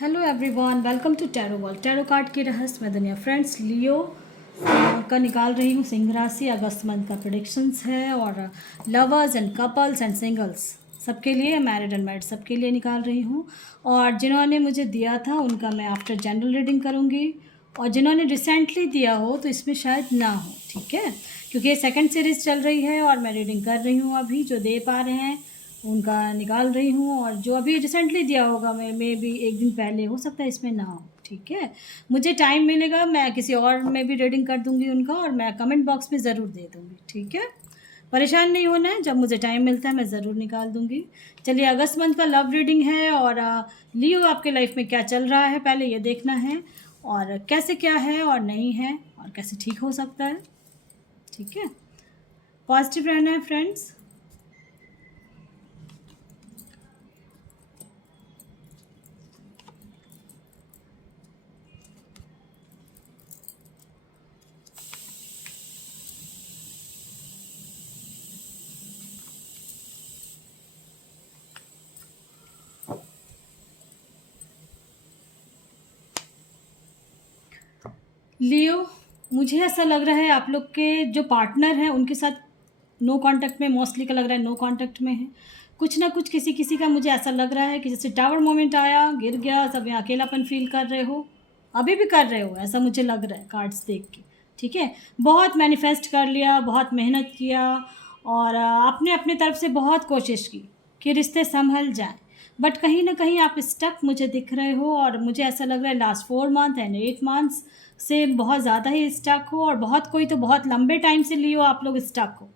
Hello everyone, welcome to tarot world. Tarot card की रहस्यमय दुनिया। फ्रेंड्स, लियो का निकाल रही हूँ सिंह राशि। अगस्त मंथ का प्रेडिक्शंस है और lovers and couples and singles सबके लिए, मैरिड एंड मैरिड सबके लिए निकाल रही हूँ। और जिन्होंने मुझे दिया था उनका मैं आफ्टर जनरल रीडिंग करूँगी, और जिन्होंने रिसेंटली दिया हो तो इसमें शायद ना हो, ठीक है, क्योंकि ये सेकंड सीरीज़ चल रही है और मैं रीडिंग कर रही हूँ। अभी जो दे पा रहे हैं उनका निकाल रही हूँ, और जो अभी रिसेंटली दिया होगा मैं भी एक दिन पहले, हो सकता है इसमें ना हो, ठीक है। मुझे टाइम मिलेगा मैं किसी और में भी रीडिंग कर दूंगी उनका, और मैं कमेंट बॉक्स में ज़रूर दे दूंगी, ठीक है। परेशान नहीं होना है, जब मुझे टाइम मिलता है मैं ज़रूर निकाल दूंगी। चलिए, अगस्त मंथ का लव रीडिंग है, और लियो आपके लाइफ में क्या चल रहा है पहले ये देखना है, और कैसे क्या है और नहीं है, और कैसे ठीक हो सकता है, ठीक है। पॉजिटिव रहना है फ्रेंड्स। लियो, मुझे ऐसा लग रहा है आप लोग के जो पार्टनर हैं उनके साथ नो कांटेक्ट में, मोस्टली का लग रहा है नो कांटेक्ट में है। कुछ ना कुछ किसी किसी का मुझे ऐसा लग रहा है कि जैसे टावर मोमेंट आया, गिर गया, सब यहाँ अकेलापन फील कर रहे हो, अभी भी कर रहे हो, ऐसा मुझे लग रहा है कार्ड्स देख के, ठीक है। बहुत मैनिफेस्ट कर लिया, बहुत मेहनत किया, और आपने अपने तरफ से बहुत कोशिश की कि रिश्ते संभल जाएं, बट कहीं ना कहीं आप स्टक मुझे दिख रहे हो, और मुझे ऐसा लग रहा है लास्ट 4 मंथ एंड 8 मंथ्स से बहुत ज़्यादा ही स्टक हो, और बहुत कोई तो बहुत लंबे टाइम से लियो आप लोग स्टक हो,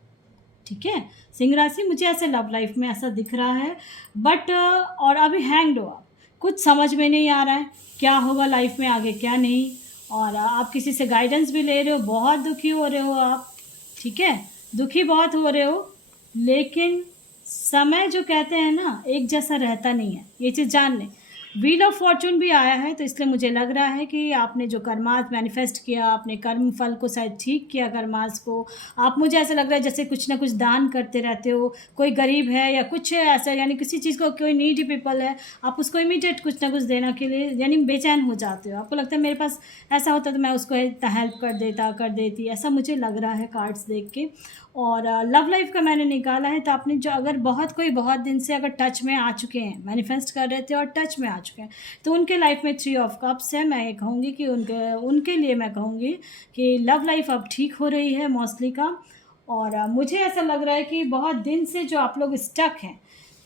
ठीक है। सिंह राशि, मुझे ऐसे लव लाइफ में ऐसा दिख रहा है, बट और अभी हैंग्ड हो आप, कुछ समझ में नहीं आ रहा है क्या होगा लाइफ में आगे क्या नहीं, और आप किसी से गाइडेंस भी ले रहे हो, बहुत दुखी हो रहे हो आप, ठीक है, दुखी बहुत हो रहे हो, लेकिन समय जो कहते हैं ना एक जैसा रहता नहीं है, ये चीज़ जान लें। व्हील ऑफ फॉर्चून भी आया है, तो इसलिए मुझे लग रहा है कि आपने जो कर्मास मैनिफेस्ट किया, आपने कर्म फल को शायद ठीक किया कर्मास को। आप, मुझे ऐसा लग रहा है जैसे कुछ ना कुछ दान करते रहते हो, कोई गरीब है या कुछ है ऐसा, यानी किसी चीज़ को, कोई नीडी पीपल है, आप उसको इमीडिएट कुछ ना कुछ देने के लिए यानी बेचैन हो जाते हो। आपको लगता है मेरे पास ऐसा होता तो मैं उसको हेल्प कर देता, कर देती, ऐसा मुझे लग रहा है कार्ड्स देख के। और लव लाइफ का मैंने निकाला है, तो आपने जो, अगर कोई बहुत दिन से अगर टच में आ चुके हैं, मैनिफेस्ट कर रहे थे और टच में आ चुके हैं, तो उनके लाइफ में 3 ऑफ कप्स है। मैं ये कहूँगी कि उनके उनके लिए मैं कहूँगी कि लव लाइफ अब ठीक हो रही है मोस्टली का। और मुझे ऐसा लग रहा है कि बहुत दिन से जो आप लोग स्टक हैं,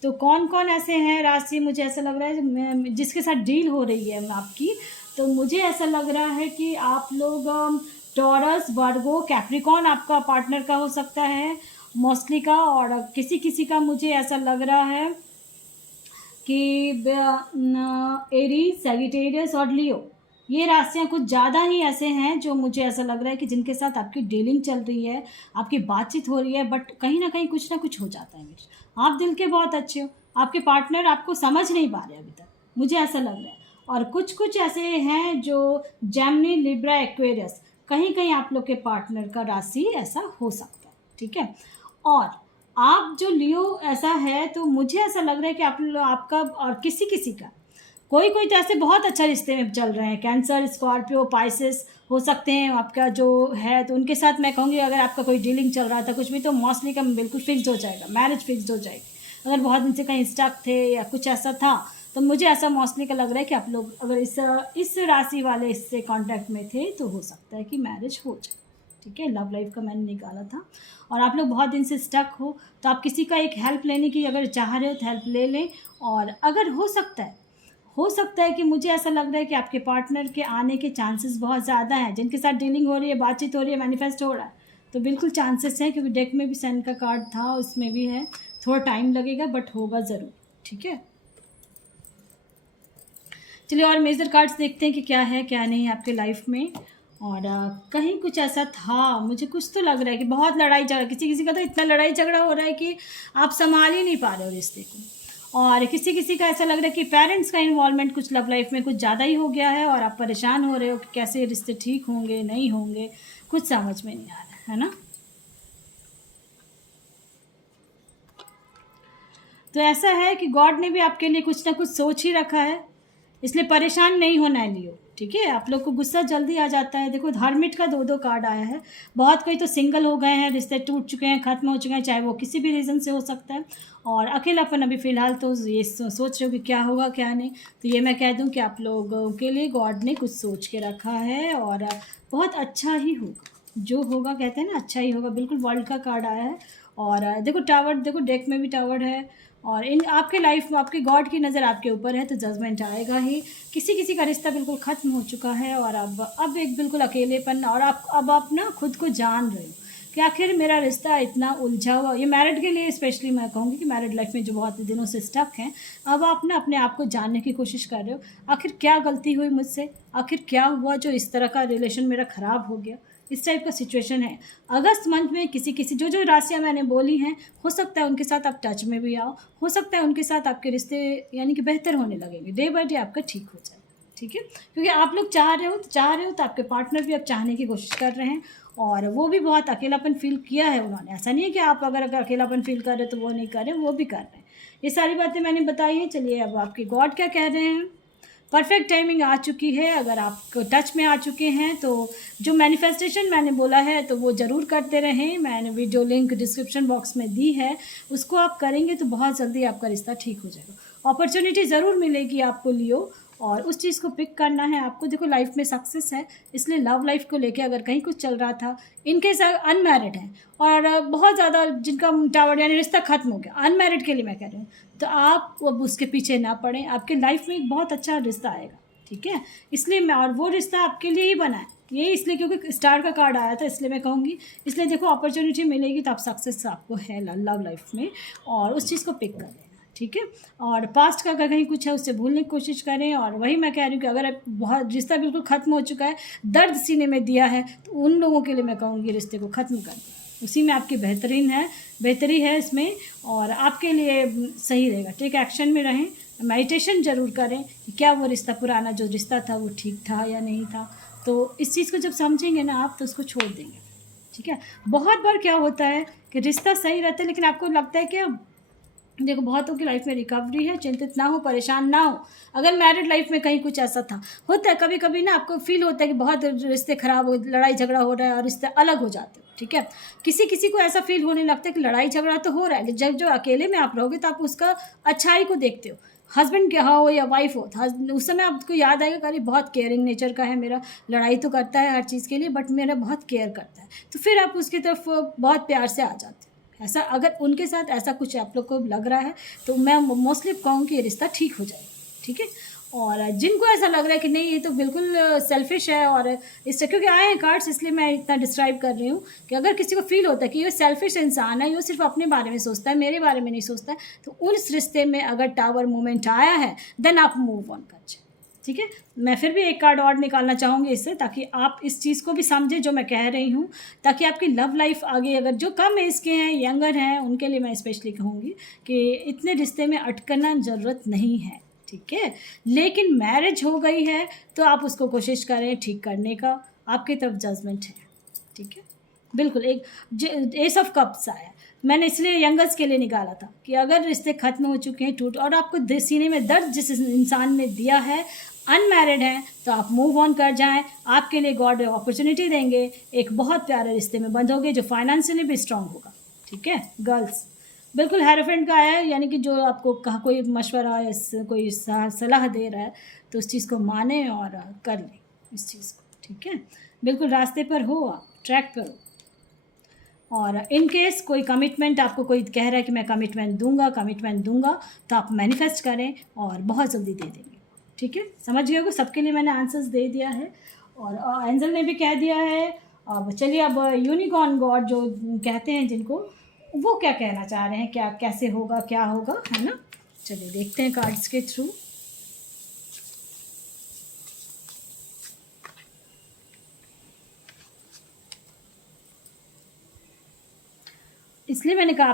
तो कौन कौन ऐसे हैं राशि, मुझे ऐसा लग रहा है जिसके साथ डील हो रही है आपकी, तो मुझे ऐसा लग रहा है कि आप लोग टॉरस, वर्गो, कैप्रिकॉन आपका पार्टनर का हो सकता है मोस्टली का, और किसी किसी का मुझे ऐसा लग रहा है कि एरीज, सैजिटेरियस और लियो, ये राशियाँ कुछ ज़्यादा ही ऐसे हैं जो मुझे ऐसा लग रहा है कि जिनके साथ आपकी डीलिंग चल रही है, आपकी बातचीत हो रही है, बट कहीं ना कुछ हो जाता है मेरे। आप दिल के बहुत अच्छे हो, आपके पार्टनर आपको समझ नहीं पा रहे अभी तक, मुझे ऐसा लग रहा है। और कुछ कुछ ऐसे हैं जो जेमिनी, लिब्रा, एक्वेरियस, कहीं कहीं आप लोग के पार्टनर का राशि ऐसा हो सकता है, ठीक है। और आप जो लियो ऐसा है, तो मुझे ऐसा लग रहा है कि आपका और किसी किसी का, कोई कोई तो ऐसे बहुत अच्छा रिश्ते में चल रहे हैं, कैंसर, स्कॉर्पियो, पाइसेस हो सकते हैं आपका जो है, तो उनके साथ मैं कहूँगी अगर आपका कोई डीलिंग चल रहा था कुछ भी, तो मोस्टली का बिल्कुल फिक्स्ड हो जाएगा, मैरिज फिक्स्ड हो जाएगी। अगर बहुत दिन से कहीं स्टक थे या कुछ ऐसा था, तो मुझे ऐसा मोस्टली का लग रहा है कि आप लोग अगर इस राशि वाले इससे कांटेक्ट में थे, तो हो सकता है कि मैरिज हो जाए, ठीक है। लव लाइफ का मैंने निकाला था, और आप लोग बहुत दिन से स्टक हो, तो आप किसी का एक हेल्प लेने की अगर चाह रहे हो तो हेल्प ले लें। और अगर हो सकता है कि मुझे ऐसा लग रहा है कि आपके पार्टनर के आने के चांसेस बहुत ज़्यादा हैं, जिनके साथ डीलिंग हो रही है, बातचीत हो रही है, मैनिफेस्ट हो रहा है, तो बिल्कुल चांसेस हैं, क्योंकि डेक में भी सन का कार्ड था, उसमें भी है, थोड़ा टाइम लगेगा बट होगा ज़रूर, ठीक है। चलिए, और मेजर कार्ड्स देखते हैं कि क्या है क्या नहीं है आपके लाइफ में। और कहीं कुछ ऐसा था, मुझे कुछ तो लग रहा है कि बहुत लड़ाई झगड़ा, किसी किसी का तो इतना लड़ाई झगड़ा हो रहा है कि आप संभाल ही नहीं पा रहे हो रिश्ते को। और किसी किसी का ऐसा लग रहा है कि पेरेंट्स का इन्वॉल्वमेंट कुछ लव लाइफ में कुछ ज़्यादा ही हो गया है, और आप परेशान हो रहे हो कि कैसे रिश्ते ठीक होंगे नहीं होंगे, कुछ समझ में नहीं आ रहा है ना। तो ऐसा है कि गॉड ने भी आपके लिए कुछ ना कुछ सोच ही रखा है, इसलिए परेशान नहीं होना है लियो, ठीक है। आप लोग को गुस्सा जल्दी आ जाता है। देखो हर्मिट का 2-2 कार्ड आया है। बहुत कोई तो सिंगल हो गए हैं, रिश्ते टूट चुके हैं, ख़त्म हो चुके हैं, चाहे वो किसी भी रीज़न से हो सकता है। और अकेलापन अभी फ़िलहाल तो ये सोच रहे हो कि क्या होगा क्या नहीं। तो ये मैं कह दूँ कि आप लोगों के लिए गॉड ने कुछ सोच के रखा है और बहुत अच्छा ही होगा। जो होगा कहते हैं ना अच्छा ही होगा। बिल्कुल वर्ल्ड का कार्ड आया है। और देखो टावर, देखो डेक में भी टावर है। और इन आपके लाइफ में आपके गॉड की नज़र आपके ऊपर है, तो जजमेंट आएगा ही। किसी किसी का रिश्ता बिल्कुल ख़त्म हो चुका है और अब एक बिल्कुल अकेलेपन, और आप ना खुद को जान रहे हो कि आखिर मेरा रिश्ता इतना उलझा हुआ। ये मैरिड के लिए स्पेशली मैं कहूँगी कि मैरिड लाइफ में जो बहुत दिनों से स्टक हैं, अब आप ना अपने आप को जानने की कोशिश कर रहे हो। आखिर क्या गलती हुई मुझसे, आखिर क्या हुआ जो इस तरह का रिलेशन मेरा ख़राब हो गया। इस टाइप का सिचुएशन है। अगस्त मंथ में किसी किसी जो राशियाँ मैंने बोली हैं, हो सकता है उनके साथ आप टच में भी आओ, हो सकता है उनके साथ आपके रिश्ते यानी कि बेहतर होने लगेंगे, डे बाय डे आपका ठीक हो जाए, ठीक है। क्योंकि आप लोग चाह रहे हो तो आपके पार्टनर भी अब चाहने की कोशिश कर रहे हैं और वो भी बहुत अकेलापन फ़ील किया है उन्होंने। ऐसा नहीं है कि आप अगर अकेलापन फ़ील कर रहे हो तो वो नहीं कर रहे, वो भी कर रहे हैं। ये सारी बातें मैंने बताई हैं। चलिए अब आपके गॉड क्या कह रहे हैं। परफेक्ट टाइमिंग आ चुकी है। अगर आप टच में आ चुके हैं तो जो मैनिफेस्टेशन मैंने बोला है तो वो ज़रूर करते रहें। मैंने वीडियो लिंक डिस्क्रिप्शन बॉक्स में दी है, उसको आप करेंगे तो बहुत जल्दी आपका रिश्ता ठीक हो जाएगा। अपॉर्चुनिटी ज़रूर मिलेगी आपको लियो, और उस चीज़ को पिक करना है आपको। देखो लाइफ में सक्सेस है, इसलिए लव लाइफ को लेके अगर कहीं कुछ चल रहा था, इनकेस अनमैरिड हैं और बहुत ज़्यादा जिनका टावर यानी रिश्ता ख़त्म हो गया, अनमैरिड के लिए मैं कह रही हूँ, तो आप अब उसके पीछे ना पड़ें। आपके लाइफ में एक बहुत अच्छा रिश्ता आएगा, ठीक है। इसलिए मैं, और वो रिश्ता आपके लिए ही बना है, ये इसलिए क्योंकि स्टार का कार्ड आया था इसलिए मैं कहूँगी। इसलिए देखो अपॉर्चुनिटी मिलेगी तो आप सक्सेस आपको है लव लाइफ में, और उस चीज़ को पिक कर लेना, ठीक है। और पास्ट का अगर कहीं कुछ है उससे भूलने की कोशिश करें। और वही मैं कह रही हूँ कि अगर बहुत रिश्ता बिल्कुल ख़त्म हो चुका है, दर्द सीने में दिया है, तो उन लोगों के लिए मैं कहूँगी रिश्ते को ख़त्म कर दें। उसी में आपकी बेहतरी है इसमें, और आपके लिए सही रहेगा। टेक एक्शन में रहें, मेडिटेशन ज़रूर करें कि क्या वो रिश्ता पुराना जो रिश्ता था वो ठीक था या नहीं था। तो इस चीज़ को जब समझेंगे ना आप, तो उसको छोड़ देंगे, ठीक है। बहुत बार क्या होता है कि रिश्ता सही रहता है लेकिन आपको लगता है कि देखो बहुतों की लाइफ में रिकवरी है, चिंतित ना हो, परेशान ना हो। अगर मैरिड लाइफ में कहीं कुछ ऐसा था, होता है कभी कभी ना, आपको फील होता है कि बहुत रिश्ते ख़राब हो, लड़ाई झगड़ा हो रहा है और रिश्ते अलग हो जाते हो, ठीक है। किसी किसी को ऐसा फील होने लगता है कि लड़ाई झगड़ा तो हो रहा है, जब जो अकेले में आप रहोगे तो आप उसका अच्छाई को देखते हो। हस्बैंड क्या हो या वाइफ हो, उस समय आपको याद आएगा कि अरे बहुत केयरिंग नेचर का है मेरा, लड़ाई तो करता है हर चीज़ के लिए बट मेरा बहुत केयर करता है, तो फिर आप उसकी तरफ बहुत प्यार से आ जाते हो। ऐसा अगर उनके साथ ऐसा कुछ आप लोग को लग रहा है तो मैं मोस्टली कहूँ कि ये रिश्ता ठीक हो जाएगा, ठीक है। और जिनको ऐसा लग रहा है कि नहीं ये तो बिल्कुल सेल्फिश है, और इससे क्योंकि आए हैं कार्ड्स इसलिए मैं इतना डिस्क्राइब कर रही हूँ कि अगर किसी को फील होता है कि ये सेल्फिश इंसान है, ये सिर्फ अपने बारे में सोचता है, मेरे बारे में नहीं सोचता है, तो उस रिश्ते में अगर टावर मोमेंट आया है देन आप मूव ऑन कर जाए, ठीक है। मैं फिर भी एक कार्ड और निकालना चाहूँगी इससे, ताकि आप इस चीज़ को भी समझें जो मैं कह रही हूँ, ताकि आपकी लव लाइफ आगे, अगर जो कम एज के हैं, यंगर हैं, उनके लिए मैं स्पेशली कहूँगी कि इतने रिश्ते में अटकना ज़रूरत नहीं है, ठीक है। लेकिन मैरिज हो गई है तो आप उसको कोशिश करें ठीक करने का, आपकी तरफ जजमेंट है, ठीक है। बिल्कुल एक एस ऑफ कप्स आया, मैंने इसलिए यंगर्स के लिए निकाला था कि अगर रिश्ते ख़त्म हो चुके हैं, टूट, और आपको सीने में दर्द जिस इंसान ने दिया है, अनमैरिड हैं, तो आप मूव ऑन कर जाएं। आपके लिए गॉड अपॉर्चुनिटी देंगे, एक बहुत प्यारे रिश्ते में बंधोगे जो फाइनेंशियली भी स्ट्रांग होगा, ठीक है। गर्ल्स बिल्कुल हेरोफेंट का आया है, यानी कि जो आपको कहा कोई मशवरा या कोई सलाह दे रहा है तो उस चीज़ को माने और कर लें इस चीज़ को, ठीक है। बिल्कुल रास्ते पर हो, आप ट्रैक पर हो। और इन केस कोई कमिटमेंट आपको कोई कह रहा है कि मैं कमिटमेंट दूंगा, तो आप मैनिफेस्ट करें और बहुत जल्दी दे देंगे, ठीक है। समझ गए हो, सबके लिए मैंने आंसर्स दे दिया है और एंजल ने भी कह दिया है। अब चलिए, अब यूनिकॉर्न गॉड जो कहते हैं जिनको, वो क्या कहना चाह रहे हैं, क्या कैसे होगा, क्या होगा, है ना। चलिए देखते हैं कार्ड्स के थ्रू। इसलिए मैंने कहा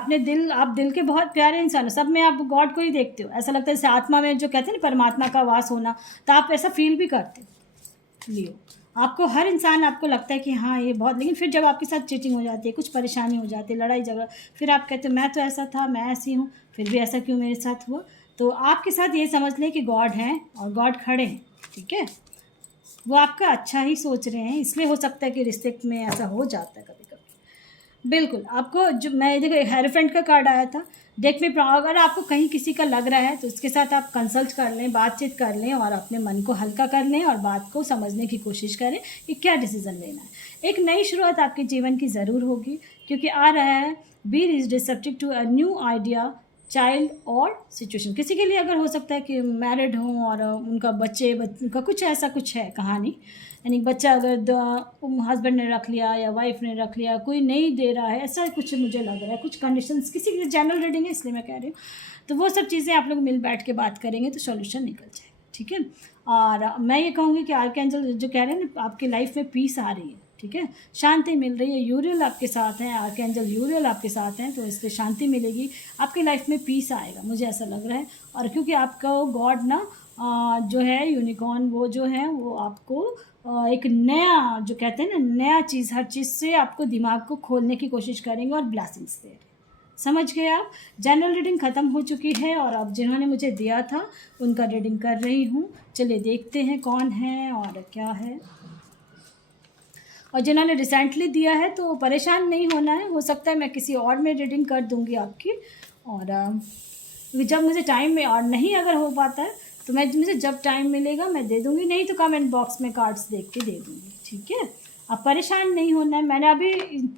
आप दिल के बहुत प्यारे इंसान हो, सब में आप गॉड को ही देखते हो। ऐसा लगता है जैसे आत्मा में जो कहते हैं ना परमात्मा का वास होना, तो आप ऐसा फील भी करते हो लियो। आपको हर इंसान आपको लगता है कि हाँ ये बहुत, लेकिन फिर जब आपके साथ चीटिंग हो जाती है, कुछ परेशानी हो जाती है, लड़ाई झगड़ा, फिर आप कहते हो मैं तो ऐसा था, मैं ऐसी हूँ, फिर भी ऐसा क्यों मेरे साथ हुआ। तो आपके साथ ये समझ लें कि गॉड हैं और गॉड खड़े हैं, ठीक है। वो आपका अच्छा ही सोच रहे हैं, इसलिए हो सकता है कि रिश्ते में ऐसा हो जाता है कभी कभी। बिल्कुल, आपको जो मैं देखो हेरोफेंट का कार्ड आया था, डेक में अगर आपको कहीं किसी का लग रहा है तो उसके साथ आप कंसल्ट कर लें, बातचीत कर लें और अपने मन को हल्का कर लें और बात को समझने की कोशिश करें कि क्या डिसीज़न लेना है। एक नई शुरुआत आपके जीवन की ज़रूर होगी, क्योंकि आ रहा है be receptive to a new idea, child और सिचुएशन। किसी के लिए अगर हो सकता है कि मैरिड हों और उनका उनका कुछ ऐसा कुछ है कहानी, यानी बच्चा अगर हस्बैंड ने रख लिया या वाइफ ने रख लिया, कोई नहीं दे रहा है, ऐसा कुछ मुझे लग रहा है, कुछ कंडीशंस, किसी की जनरल रीडिंग है इसलिए मैं कह रही हूँ। तो वो सब चीज़ें आप लोग मिल बैठ के बात करेंगे तो सॉल्यूशन निकल जाए, ठीक है। और मैं ये कहूँगी कि आर्कएंजल जो कह रहे हैं ना, आपकी लाइफ में पीस आ रही है, ठीक है, शांति मिल रही है। यूरियल आपके साथ हैं, आर्कएंजल यूरियल आपके साथ हैं, तो इससे शांति मिलेगी, आपकी लाइफ में पीस आएगा, मुझे ऐसा लग रहा है। और क्योंकि आपका गॉड ना जो है यूनिकॉर्न, वो जो है वो आपको एक नया, जो कहते हैं ना, नया चीज़, हर चीज़ से आपको दिमाग को खोलने की कोशिश करेंगे और ब्लेसिंग्स दे रहे हैं। समझ गए आप। जनरल रीडिंग ख़त्म हो चुकी है और अब जिन्होंने मुझे दिया था उनका रीडिंग कर रही हूँ। चलिए देखते हैं कौन है और क्या है। और जिन्होंने रिसेंटली दिया है तो परेशान नहीं होना है, हो सकता है मैं किसी और में रीडिंग कर दूंगी आपकी। और जब मुझे टाइम में और नहीं अगर हो पाता है तो मुझे जब टाइम मिलेगा मैं दे दूंगी, नहीं तो कमेंट बॉक्स में कार्ड्स देख के दे दूंगी, ठीक है। अब परेशान नहीं होना है। मैंने अभी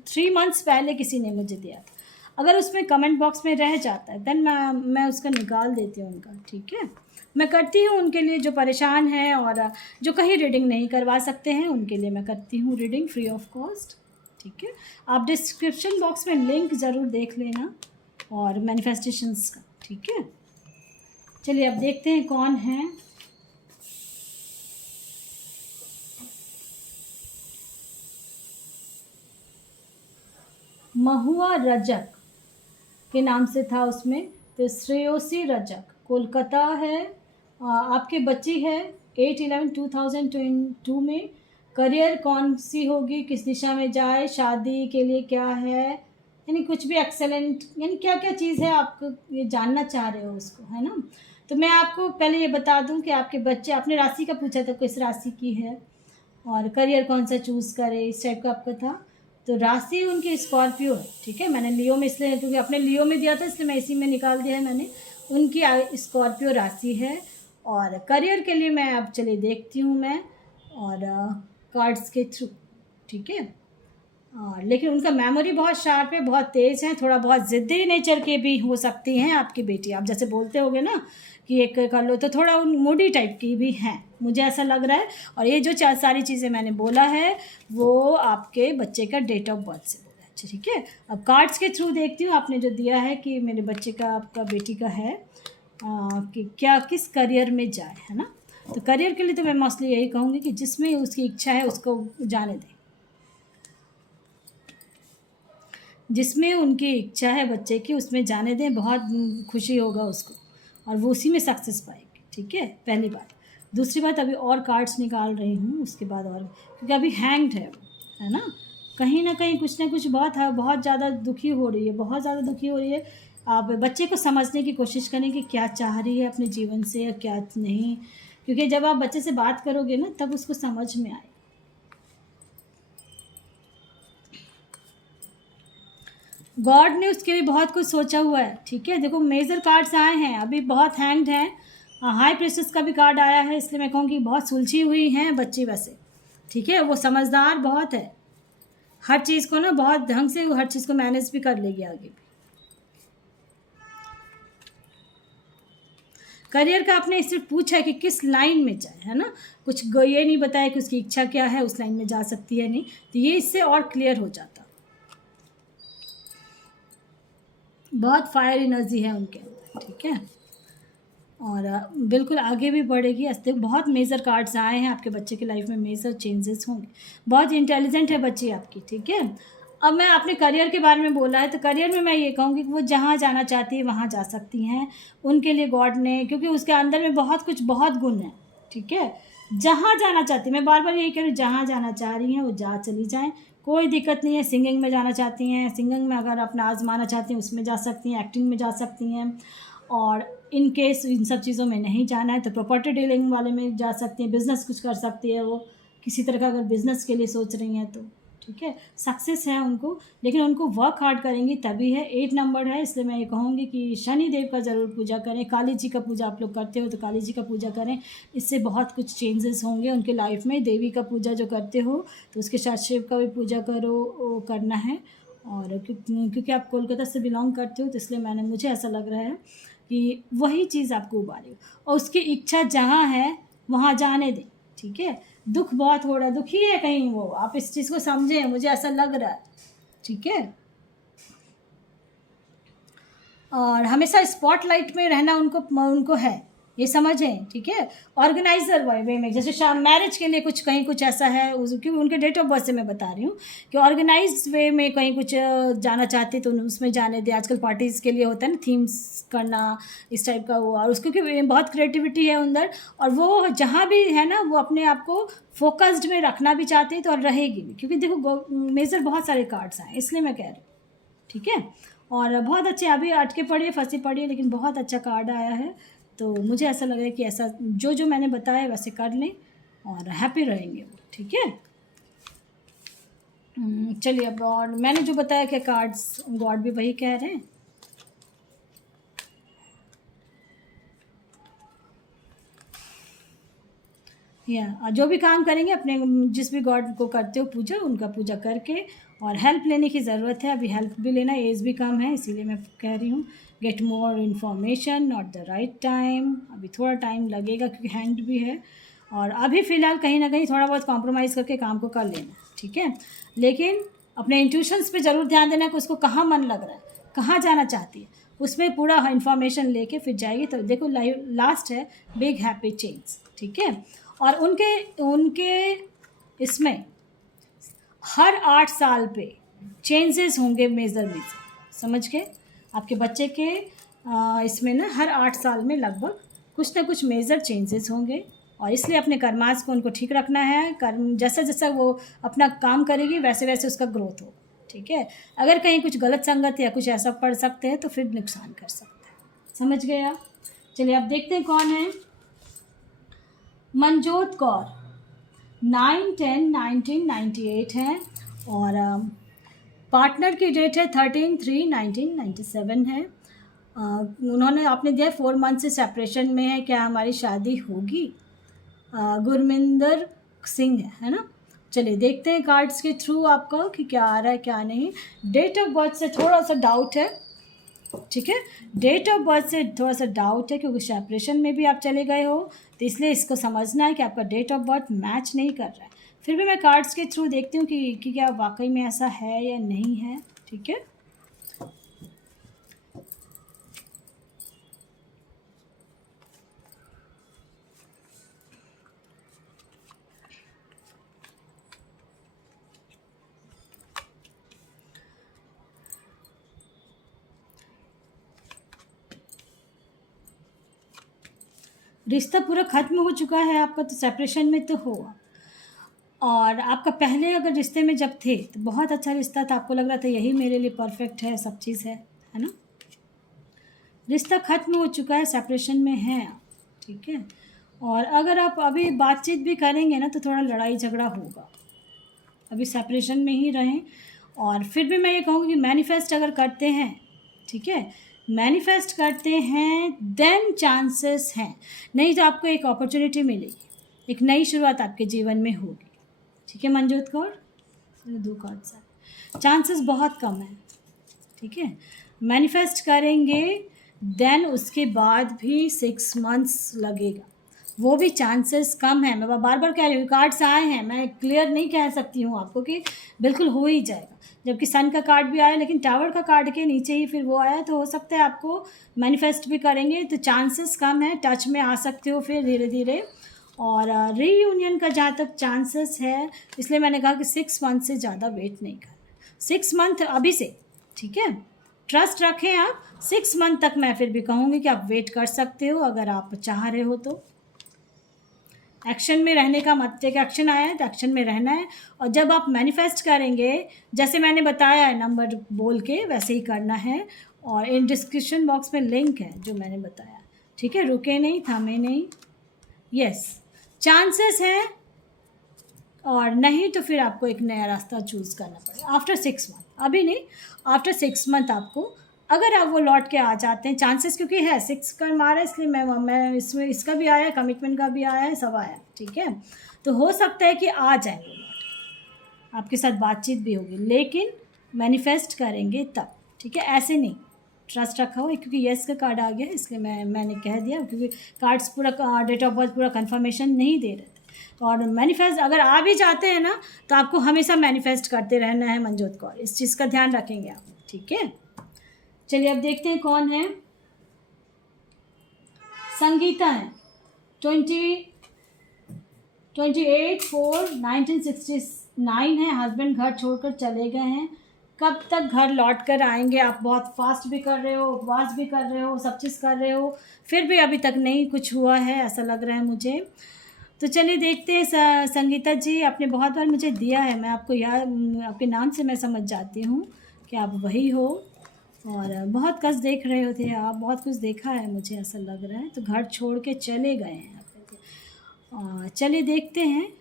3 मंथ्स पहले किसी ने मुझे दिया था, अगर उसमें कमेंट बॉक्स में रह जाता है देन मैं उसका निकाल देती हूँ उनका, ठीक है। मैं करती हूँ उनके लिए जो परेशान हैं और जो कहीं रीडिंग नहीं करवा सकते हैं, उनके लिए मैं करती हूँ रीडिंग फ्री ऑफ कॉस्ट, ठीक है। आप डिस्क्रिप्शन बॉक्स में लिंक ज़रूर देख लेना और मैनिफेस्टेशंस का, ठीक है। चलिए अब देखते हैं कौन है। महुआ रजक के नाम से था उसमें, तो श्रेयोसी रजक, कोलकाता है। आपके बच्ची है 8/11/2022 में। करियर कौन सी होगी, किस दिशा में जाए, शादी के लिए क्या है, यानी कुछ भी एक्सेलेंट, यानी क्या क्या चीज़ है आपको ये जानना चाह रहे हो उसको, है ना। तो मैं आपको पहले ये बता दूं कि आपके बच्चे, आपने राशि का पूछा था किस राशि की है और करियर कौन सा चूज़ करे, इस टाइप का आपका था। तो राशि उनकी स्कॉर्पियो है, ठीक है। मैंने लियो में इसलिए, क्योंकि अपने लियो में दिया था इसलिए मैं इसी में निकाल दिया है मैंने। उनकी स्कॉर्पियो राशि है। और करियर के लिए मैं अब चलिए देखती हूँ मैं और कार्ड्स के थ्रू, ठीक है। लेकिन उनका मेमोरी बहुत शार्प है, बहुत तेज़ है, थोड़ा बहुत ज़िद्दी नेचर के भी हो सकती हैं आपकी बेटी। आप जैसे बोलते होगे ना कि एक कर लो, तो थोड़ा मूडी टाइप की भी हैं, मुझे ऐसा लग रहा है। और ये जो सारी चीज़ें मैंने बोला है वो आपके बच्चे का डेट ऑफ बर्थ से बोला है, अच्छा ठीक है। अब कार्ड्स के थ्रू देखती हूँ आपने जो दिया है कि मेरे बच्चे का, आपका बेटी का है कि क्या किस करियर में जाए, है ना। तो करियर के लिए तो मैं मोस्टली यही कहूँगी कि जिसमें उसकी इच्छा है उसको जाने दें, जिसमें उनकी इच्छा है बच्चे की उसमें जाने दें, बहुत खुशी होगा उसको और वो उसी में सक्सेस पाएगी, ठीक है, पहली बात। दूसरी बात, अभी और कार्ड्स निकाल रही हूँ उसके बाद, और क्योंकि अभी हैंग्ड है वो, है ना, कहीं ना कहीं कुछ ना कुछ बहुत है, बहुत ज़्यादा दुखी हो रही है, बहुत ज़्यादा दुखी हो रही है। आप बच्चे को समझने की कोशिश करें कि क्या चाह रही है अपने जीवन से और क्या नहीं, क्योंकि जब आप बच्चे से बात करोगे ना तब उसको समझ में आए। गॉड ने उसके लिए बहुत कुछ सोचा हुआ है, ठीक है। देखो मेजर कार्ड्स आए हैं, अभी बहुत हैंग्ड हैं। हाई प्रेशर्स का भी कार्ड आया है, इसलिए मैं कहूँगी बहुत सुलझी हुई हैं बच्ची वैसे, ठीक है। वो समझदार बहुत है, हर चीज़ को ना बहुत ढंग से हर चीज़ को मैनेज भी कर लेगी आगे भी। करियर का आपने सिर्फ पूछा है कि किस लाइन में जाए, है ना, कुछ ये नहीं बताया कि उसकी इच्छा क्या है, उस लाइन में जा सकती है नहीं, तो ये इससे और क्लियर हो जाता। बहुत फायर एनर्जी है उनके अंदर, ठीक है। और बिल्कुल आगे भी बढ़ेगी। बहुत मेजर कार्ड्स आए हैं, आपके बच्चे की लाइफ में मेजर चेंजेस होंगे। बहुत इंटेलिजेंट है बच्ची आपकी, ठीक है। अब मैं अपने करियर के बारे में बोला है, तो करियर में मैं ये कहूँगी कि वो जहाँ जाना चाहती है वहाँ जा सकती हैं। उनके लिए गॉड ने, क्योंकि उसके अंदर में बहुत कुछ, बहुत गुण है, ठीक है। जहाँ जाना चाहती, मैं बार बार यही कह रही हूँ, जहाँ जाना चाह रही हैं वो जा चली जाएँ, कोई दिक्कत नहीं है। सिंगिंग में जाना चाहती हैं, सिंगिंग में अगर अपना आजमाना चाहती हैं उसमें जा सकती हैं, एक्टिंग में जा सकती हैं। और इन केस इन सब चीज़ों में नहीं जाना है तो प्रॉपर्टी डीलिंग वाले में जा सकती हैं, बिज़नेस कुछ कर सकती है वो, किसी तरह का अगर बिज़नेस के लिए सोच रही हैं तो ठीक है, सक्सेस है उनको, लेकिन उनको वर्क हार्ड करेंगी तभी है। 8 नंबर है, इसलिए मैं ये कहूँगी कि शनि देव का ज़रूर पूजा करें, काली जी का पूजा आप लोग करते हो तो काली जी का पूजा करें, इससे बहुत कुछ चेंजेस होंगे उनके लाइफ में। देवी का पूजा जो करते हो तो उसके साथ शिव का भी पूजा करो, वो करना है। और क्योंकि आप कोलकाता से बिलोंग करते हो तो इसलिए मुझे ऐसा लग रहा है कि वही चीज़ आपको उबारे और उसकी इच्छा जहाँ है वहाँ जाने दें, ठीक है। दुख बहुत हो रहा है, दुखी है कहीं वो, आप इस चीज़ को समझें, मुझे ऐसा लग रहा है, ठीक है। और हमेशा स्पॉटलाइट में रहना उनको है, ये समझें, ठीक है। ऑर्गेनाइजर वे में, जैसे शाम मैरिज के लिए कुछ कहीं कुछ ऐसा है, क्योंकि उनके डेट ऑफ बर्थ से मैं बता रही हूँ कि ऑर्गेनाइज वे में कहीं कुछ जाना चाहते तो उसमें जाने दें। आजकल पार्टीज़ के लिए होता है ना थीम्स करना इस टाइप का वो, और उसको क्योंकि बहुत क्रिएटिविटी है अंदर, और वो जहाँ भी है ना वो अपने आप को फोकस्ड में रखना भी चाहती है तो और रहेगी भी, क्योंकि देखो मेजर बहुत सारे कार्ड्स हैं, इसलिए मैं कह रही हूँ, ठीक है। और बहुत अच्छे, अभी अटके पड़ी फंसी पड़ी है, लेकिन बहुत अच्छा कार्ड आया है, तो मुझे ऐसा लग रहा है कि ऐसा जो मैंने बताया वैसे कर लें और हैप्पी रहेंगे वो, ठीक है। चलिए अब, और मैंने जो बताया कि कार्ड्स गॉड भी वही कह रहे हैं। या जो भी काम करेंगे अपने जिस भी गॉड को करते हो पूजा, उनका पूजा करके, और हेल्प लेने की ज़रूरत है, अभी हेल्प भी लेना, एज भी कम है इसीलिए मैं कह रही हूँ। Get more information, not the right time, अभी थोड़ा टाइम लगेगा क्योंकि हैंड भी है, और अभी फ़िलहाल कहीं ना कहीं थोड़ा बहुत कॉम्प्रोमाइज़ करके काम को कर लेना, ठीक है। लेकिन अपने इंट्यूशंस पे ज़रूर ध्यान देना कि उसको कहाँ मन लग रहा है, कहाँ जाना चाहती है, उसमें पूरा इन्फॉर्मेशन लेके फिर जाएगी। तो देखो लास्ट है बिग हैप्पी चेंज, ठीक है। और उनके इसमें हर 8 साल पे चेंजेस होंगे, मेजर समझ के आपके बच्चे के इसमें ना हर 8 साल में लगभग कुछ ना कुछ मेजर चेंजेस होंगे, और इसलिए अपने कर्मास को उनको ठीक रखना है। कर्म जैसा जैसा वो अपना काम करेगी वैसे वैसे उसका ग्रोथ होगा, ठीक है। अगर कहीं कुछ गलत संगत या कुछ ऐसा पढ़ सकते हैं तो फिर नुकसान कर सकते हैं, समझ गए आप। चलिए अब देखते हैं कौन है। मनजोत कौर 9/10/1998 है, और पार्टनर की डेट है 13/3/1997 है। उन्होंने आपने दिया 4 मंथ से सेपरेशन में है, क्या हमारी शादी होगी। गुरमिंदर सिंह है ना। चलिए देखते हैं कार्ड्स के थ्रू आपका कि क्या आ रहा है क्या नहीं। डेट ऑफ बर्थ से थोड़ा सा डाउट है, ठीक है। डेट ऑफ बर्थ से थोड़ा सा डाउट है क्योंकि सेपरेशन में भी आप चले गए हो, तो इसलिए इसको समझना है कि आपका डेट ऑफ बर्थ मैच नहीं कर रहा है। फिर भी मैं कार्ड्स के थ्रू देखती हूँ कि क्या वाकई में ऐसा है या नहीं है, ठीक है। रिश्ता पूरा ख़त्म हो चुका है आपका, तो सेपरेशन में तो हुआ। और आपका पहले अगर रिश्ते में जब थे तो बहुत अच्छा रिश्ता था, आपको लग रहा था यही मेरे लिए परफेक्ट है, सब चीज़ है ना। रिश्ता ख़त्म हो चुका है, सेपरेशन में है आप, ठीक है। और अगर आप अभी बातचीत भी करेंगे ना तो थोड़ा लड़ाई झगड़ा होगा, अभी सेपरेशन में ही रहें। और फिर भी मैं ये कहूँगी कि मैनिफेस्ट अगर करते हैं, ठीक है, मैनिफेस्ट करते हैं देन चांसेस हैं, नहीं तो आपको एक अपॉर्चुनिटी मिलेगी, एक नई शुरुआत आपके जीवन में होगी, ठीक है। मनजोत कौर 2 कार्ड से चांसेस बहुत कम है, ठीक है। मैनिफेस्ट करेंगे देन उसके बाद भी 6 मंथ्स लगेगा, वो भी चांसेस कम है। मैं बार बार कह रही हूँ, कार्ड्स आए हैं, मैं क्लियर नहीं कह सकती हूँ आपको कि बिल्कुल हो ही जाएगा, जबकि सन का कार्ड भी आया, लेकिन टावर का कार्ड के नीचे ही फिर वो आया, तो हो सकता है आपको मैनिफेस्ट भी करेंगे तो चांसेस कम है, टच में आ सकते हो फिर धीरे धीरे। और रीयूनियन का जहाँ तक चांसेस है, इसलिए मैंने कहा कि 6 मंथ से ज़्यादा वेट नहीं करना, 6 मंथ अभी से, ठीक है। ट्रस्ट रखें आप, 6 मंथ तक मैं फिर भी कहूँगी कि आप वेट कर सकते हो अगर आप चाह रहे हो तो। एक्शन में रहने का मत, एक एक्शन आया है तो एक्शन में रहना है। और जब आप मैनिफेस्ट करेंगे जैसे मैंने बताया है नंबर बोल के वैसे ही करना है, और इन डिस्क्रिप्शन बॉक्स में लिंक है जो मैंने बताया, ठीक है, रुके नहीं, थमे नहीं, यस, चांसेस हैं, और नहीं तो फिर आपको एक नया रास्ता चूज़ करना पड़ेगा आफ्टर 6 मंथ, अभी नहीं, आफ्टर 6 मंथ आपको, अगर आप वो लौट के आ जाते हैं, चांसेस क्योंकि है 6 का मारा, इसलिए मैं इसमें इसका भी आया है, कमिटमेंट का भी आया है, सब आया है, ठीक है, तो हो सकता है कि आ जाए वो लौट, आपके साथ बातचीत भी होगी, लेकिन मैनिफेस्ट करेंगे तब, ठीक है, ऐसे नहीं, ट्रस्ट रखा हुआ है, क्योंकि यस का कार्ड आ गया है, इसलिए मैंने कह दिया, क्योंकि कार्ड्स पूरा डेट ऑफ बर्थ पूरा कंफर्मेशन नहीं दे रहे थे, और मैनिफेस्ट अगर आ भी जाते हैं ना, तो आपको हमेशा मैनिफेस्ट करते रहना है मनजोत कौर, इस चीज़ का ध्यान रखेंगे आप, ठीक है। चलिए अब देखते हैं कौन है। संगीता है, 28/4/1969 है, हस्बैंड घर छोड़कर चले गए हैं, कब तक घर लौट कर आएंगे? आप बहुत फास्ट भी कर रहे हो, उपवास भी कर रहे हो, सब चीज़ कर रहे हो, फिर भी अभी तक नहीं कुछ हुआ है, ऐसा लग रहा है मुझे। तो चलिए देखते हैं। संगीता जी, आपने बहुत बार मुझे दिया है, मैं आपको याद, आपके नाम से मैं समझ जाती हूँ कि आप वही हो, और बहुत कुछ देख रहे होते आप, बहुत कुछ देखा है, मुझे ऐसा लग रहा है, तो घर छोड़ के चले गए हैं आप। चलिए देखते हैं,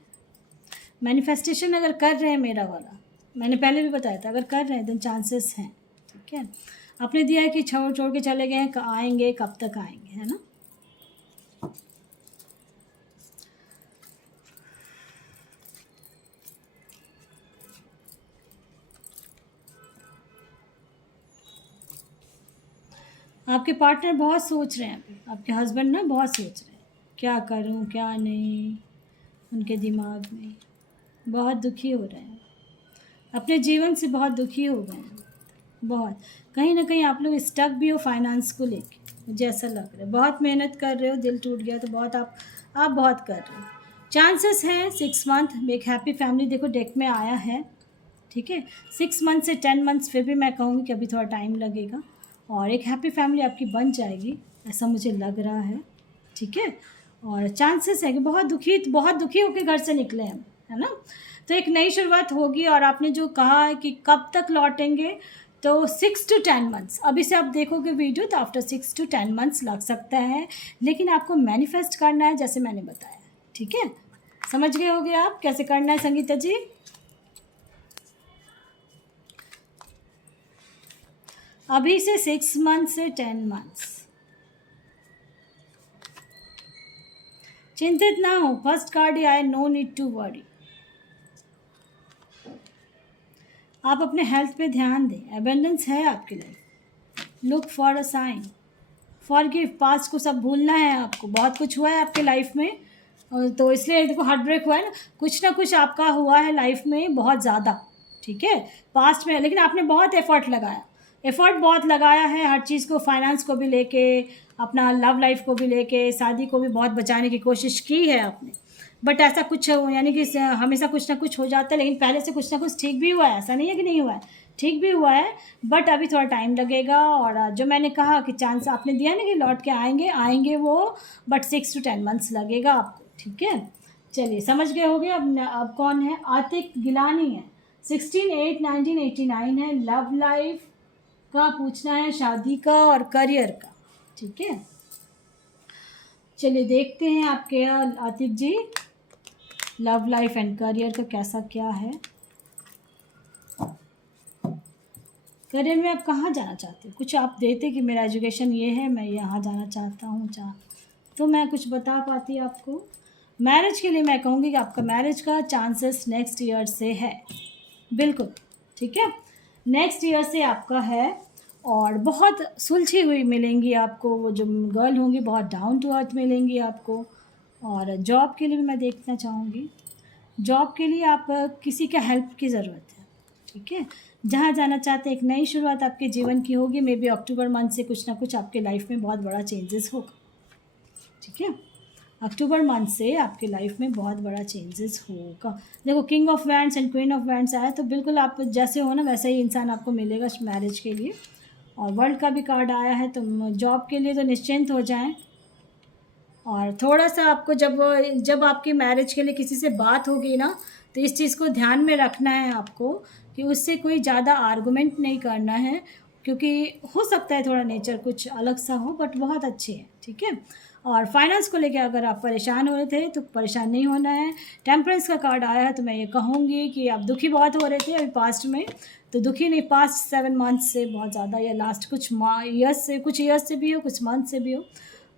मैनिफेस्टेशन अगर कर रहे हैं, मेरा वाला मैंने पहले भी बताया था, अगर कर रहे हैं देन चांसेस हैं, ठीक है। आपने दिया है कि छोड़ के चले गए हैं, आएंगे, कब तक आएंगे, है ना। आपके पार्टनर बहुत सोच रहे हैं अभी, आपके हस्बैंड ना बहुत सोच रहे हैं, क्या करूं क्या नहीं, उनके दिमाग में बहुत दुखी हो रहे हैं, अपने जीवन से बहुत दुखी हो गए हैं, बहुत, कहीं ना कहीं आप लोग स्टक भी हो फाइनेंस को लेके, मुझे ऐसा लग रहा है, बहुत मेहनत कर रहे हो, दिल टूट गया तो बहुत आप बहुत कर रहे हो। चांसेस हैं 6 मंथ, एक हैप्पी फैमिली देखो डेक में आया है, ठीक है, 6 मंथ से 10 मंथ्स, फिर भी मैं कहूँगी कि अभी थोड़ा टाइम लगेगा, और एक हैप्पी फैमिली आपकी बन जाएगी, ऐसा मुझे लग रहा है, ठीक है। और चांसेस है कि बहुत दुखी होकर घर से निकले हम, है ना, तो एक नई शुरुआत होगी। और आपने जो कहा है कि कब तक लौटेंगे, तो 6 to 10 मंथ्स, अभी से आप देखोगे वीडियो तो आफ्टर 6 to 10 मंथ्स लग सकता है, लेकिन आपको मैनिफेस्ट करना है जैसे मैंने बताया, ठीक है। समझ गए होगे आप कैसे करना है संगीता जी। अभी से 6 मंथ से 10 मंथ्स, चिंतित ना हो, फर्स्ट कार्ड ही आए, नो नीड टू वरी। आप अपने हेल्थ पे ध्यान दें, एबेंडेंस है आपकी life, look for a sign, forgive, past को सब भूलना है आपको, बहुत कुछ हुआ है आपके लाइफ में, तो इसलिए देखो हार्ट ब्रेक हुआ है ना कुछ आपका हुआ है लाइफ में बहुत ज़्यादा, ठीक है, पास्ट में, लेकिन आपने बहुत एफर्ट बहुत लगाया है हर चीज़ को, फाइनेंस को भी लेके, अपना लव लाइफ को भी लेके, शादी को भी बहुत बचाने की कोशिश की है आपने, बट ऐसा कुछ यानी कि हमेशा कुछ ना कुछ हो जाता है, लेकिन पहले से कुछ ना कुछ ठीक भी हुआ है, ऐसा नहीं है कि नहीं हुआ है, ठीक भी हुआ है, बट अभी थोड़ा टाइम लगेगा। और जो मैंने कहा कि चांस आपने दिया ना कि लौट के आएंगे वो, बट 6 to 10 मंथ्स लगेगा आपको, ठीक है। चलिए समझ गए होगे। अब कौन है? आतिक गिलानी है, 16/8/1989 है, लव लाइफ का पूछना है, शादी का और करियर का, ठीक है। चलिए देखते हैं आपके आतिक जी, लव लाइफ एंड करियर का कैसा क्या है। करियर में आप कहाँ जाना चाहते हो? कुछ आप देते कि मेरा एजुकेशन ये है, मैं यहाँ जाना चाहता हूँ, तो मैं कुछ बता पाती आपको। मैरिज के लिए मैं कहूँगी कि आपका मैरिज का चांसेस नेक्स्ट ईयर से है, बिल्कुल, ठीक है, नेक्स्ट ईयर से आपका है। और बहुत सुलझी हुई मिलेंगी आपको, वो जो गर्ल होंगी बहुत डाउन टू अर्थ मिलेंगी आपको। और जॉब के लिए भी मैं देखना चाहूँगी, जॉब के लिए आप किसी का हेल्प की ज़रूरत है, ठीक है, जहाँ जाना चाहते हैं, एक नई शुरुआत आपके जीवन की होगी, मे बी अक्टूबर मंथ से कुछ ना कुछ आपके लाइफ में बहुत बड़ा चेंजेस होगा, ठीक है, अक्टूबर मंथ से आपके लाइफ में बहुत बड़ा चेंजेस होगा। देखो king of wands and queen of wands आया, तो बिल्कुल आप जैसे हो ना वैसा ही इंसान आपको मिलेगा मैरिज के लिए। और वर्ल्ड का भी कार्ड आया है, तो जॉब के लिए तो निश्चिंत हो जाएं। और थोड़ा सा आपको जब आपकी मैरिज के लिए किसी से बात होगी ना, तो इस चीज़ को ध्यान में रखना है आपको कि उससे कोई ज़्यादा आर्गुमेंट नहीं करना है, क्योंकि हो सकता है थोड़ा नेचर कुछ अलग सा हो, बट बहुत अच्छे हैं, ठीक है। ठीक है। और फाइनेंस को लेके अगर आप परेशान हो रहे थे तो परेशान नहीं होना है। टेम्परेंस का कार्ड आया है तो मैं ये कहूँगी कि आप दुखी बहुत हो रहे थे अभी पास्ट में, तो दुखी नहीं, पास्ट 7 मंथ्स से बहुत ज़्यादा, या लास्ट कुछ ईयर्स से, कुछ ईयर्स से भी हो, कुछ मंथ से भी हो,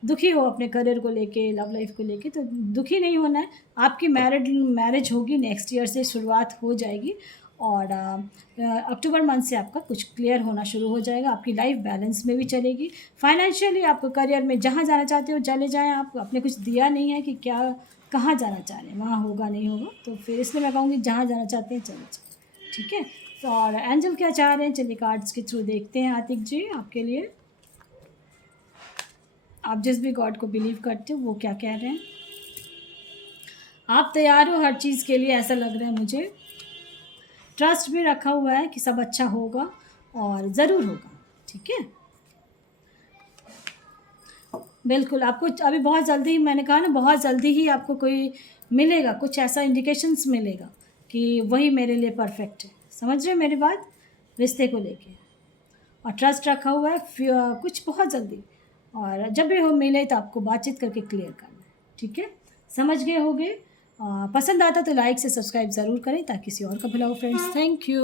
दुखी हो अपने करियर को लेके, लव लाइफ को लेके, तो दुखी नहीं होना है। आपकी मैरिज होगी नेक्स्ट ईयर से, शुरुआत हो जाएगी। और अक्टूबर मंथ से आपका कुछ क्लियर होना शुरू हो जाएगा, आपकी लाइफ बैलेंस में भी चलेगी। फाइनेंशियली आपको करियर में जहाँ जाना चाहते हो चले जाएँ आप, आपने कुछ दिया नहीं है कि क्या कहाँ जाना चाह रहे हैं, वहाँ होगा नहीं होगा, तो फिर इसलिए मैं कहूँगी जहाँ जाना चाहते हैं चले जाए, ठीक है। तो और एंजल क्या चाह रहे हैं, चलिए कार्ड्स के थ्रू देखते हैं आतिक जी आपके लिए। आप जिस भी गॉड को बिलीव करते हो वो क्या कह रहे हैं। आप तैयार हो हर चीज़ के लिए, ऐसा लग रहा है मुझे। ट्रस्ट भी रखा हुआ है कि सब अच्छा होगा और ज़रूर होगा, ठीक है। बिल्कुल, आपको अभी बहुत जल्दी, मैंने कहा ना, बहुत जल्दी ही आपको कोई मिलेगा, कुछ ऐसा इंडिकेशंस मिलेगा कि वही मेरे लिए परफेक्ट है। समझ रहे हो मेरी बात, रिश्ते को लेके। और ट्रस्ट रखा हुआ है कुछ बहुत जल्दी, और जब भी वो मिले तो आपको बातचीत करके क्लियर करना है, ठीक है। समझ गए होगे। पसंद आता तो लाइक से सब्सक्राइब ज़रूर करें ताकि किसी और का भला हो फ्रेंड्स। Thank you.